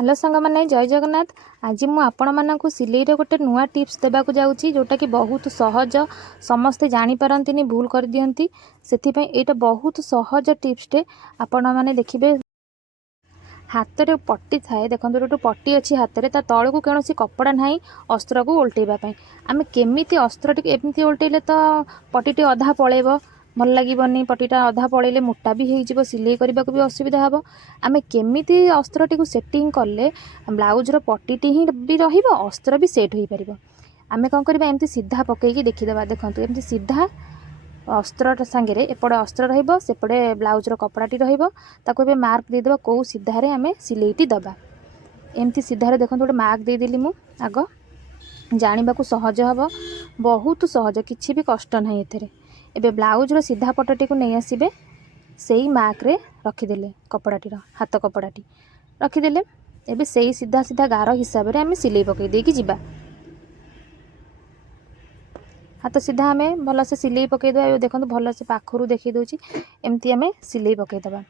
Hello सांग मैंने जय जगन्नाथ। आज मु आपण मानक सिलेईर गोटे नुआ टिप्स देवाक जाऊँगी जोटा कि बहुत सहज समस्ते जानीपारती भूल कर दियंती से यहाँ बहुत सहज टिप्सटे आपण मैंने देखिए। हाथ में पट्टी थाए देखो गोटे पट्टी अच्छी हाथ में ता तौक कौन कपड़ा ना अस्त्र को ओल्टेवाई आम केमी अस्त्र टी एमती ओल्टेले तो पट्टी अधा पलैब भल लगनी पट्टीटा अधा पलैले मोटा भी हो सिलाई करने को भी असुविधा हे। आम केमी अस्त्र टी सेटिंग कले ब्लाउजर पट्टी ही भी अस्त्र भी सेट हो पार। आम कौन करवा एमती सीधा पकईकी देखीदे देखो एमती सीधा अस्त्र सांगे एपटे अस्त्र रपटे ब्लाउजर कपड़ाटी रही मार्क देदेबा कौ सीधार आम सिलेईटी दबा एमती सीधार देखो गोटे मार्क देदेली मु आग जानवा को सहज हम बहुत सहज किसी भी कष्ट ना एबे ब्लाउजर सीधा पटटी को नहीं आसबे से मार्क रे रखीदे कपड़ाटीर हाथ कपड़ाटी रखीदे एबे से सीधा सीधा गार हिसाब से आम सिलाई पकई देकी जीवा हाथ सीधा आम भल से सिलाई पकईदे देखो भल से पाखर देखी दूची एमती आम सिलाई पकईदबा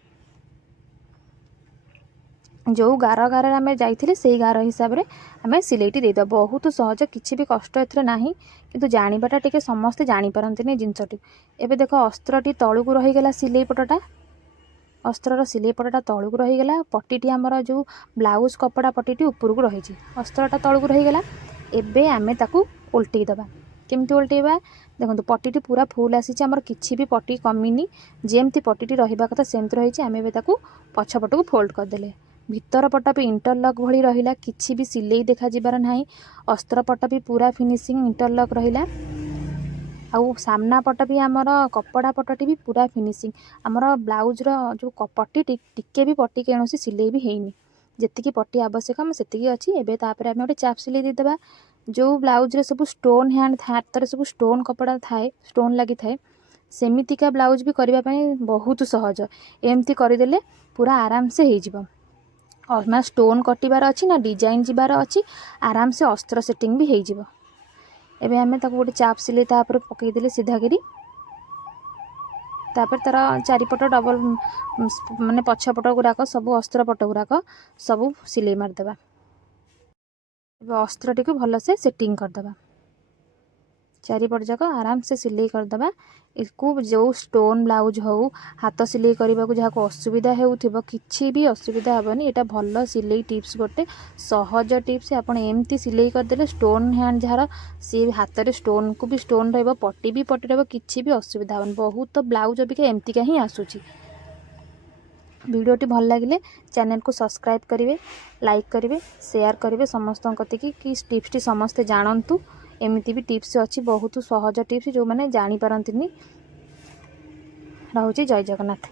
जो गार गार आम जाइए से गार हिसाब से आम सिलेईटी देदेबा बहुत सहज किसी भी कष्ट एथरे नाही किंतु जानिबाटा टिके समस्ते जानीपारती जिनसटी। एबे देख अस्त्रटी तलू को रहीगला सिलेई पटटा अस्त्रर सिलेई पटटा तलू को रहीगला पट्टी आमर जो ब्लाउज कपड़ा पट्टी ऊपर को रही अस्त्रटा तलू को रहीगला। एबे आमे ताकू उल्टई दबा केमती उल्टेबा देखो पट्टी पूरा फुल आसी आमर किसी भी पट्टी कमिनी जेमती पट्टी रहा कथा सेमती रही आम ए पछपट को फोल्ड करदे भीतर पट भी इंटरलक भली रहिला किसी भी सिलेई देखा जिबार नाही अस्त्र पट भी पूरा फिनिशिंग इंटरलक रहिला आउ सामना पट भी आमर कपड़ा पटटी भी पूरा फिनिशिंग आमर ब्लाउजर जो पट्टी टिके भी पट्टी कौन सिलेई भी हैनी जी पट्टी आवश्यक आम से अच्छी। एबे तापर आम गोटे चाप सिलेई देदेबा जो ब्लाउज रे सब स्टोन हैंड हाथ में सब स्टोन कपड़ा थाए स्टोन लगी थाए सेमितिका ब्लाउज भी करने बहुत सहज एमती करदेले पूरा आराम से हो ना स्टोन कटिबार अच्छी ना डिजाइन जीवार अच्छी आराम से अस्त्र सेटिंग भी हो। एबे आमे ताको गोटे चाप सिले तापर पकईदे सीधा करी तापर तार चारिपट डबल माने पछपट गुराक सब अस्त्र पट गुराक सब सिले मारदेबा अस्त्र टी भल से सेटिंग करदबा चारिपट जाक आराम से सिलाई करदबा इसको जो स्टोन ब्लाउज हो हाथ सिलाई करने को जहाँ असुविधा हो किसी भी असुविधा हेनी यहाँ भल सिलाई टिप्स गोटे सहज टिप्स आप एमती सिलाई करदे स्टोन हैंड जार सी हाथ में स्टोन को भी स्टोन रट्टी भी पट्टी रही भी असुविधा हेनी बहुत ब्लाउज अबिका एमतीका ही आसूची। वीडियोटी भल लगे चैनल को सब्सक्राइब करेंगे लाइक करेंगे शेयर करेंगे समस्त कि टिप्स टी समस्ते जानतु एमती भी टिप्स अच्छी बहुत सहज टिप्स जो मैंने जानी पारंती। रहुची जय जगन्नाथ।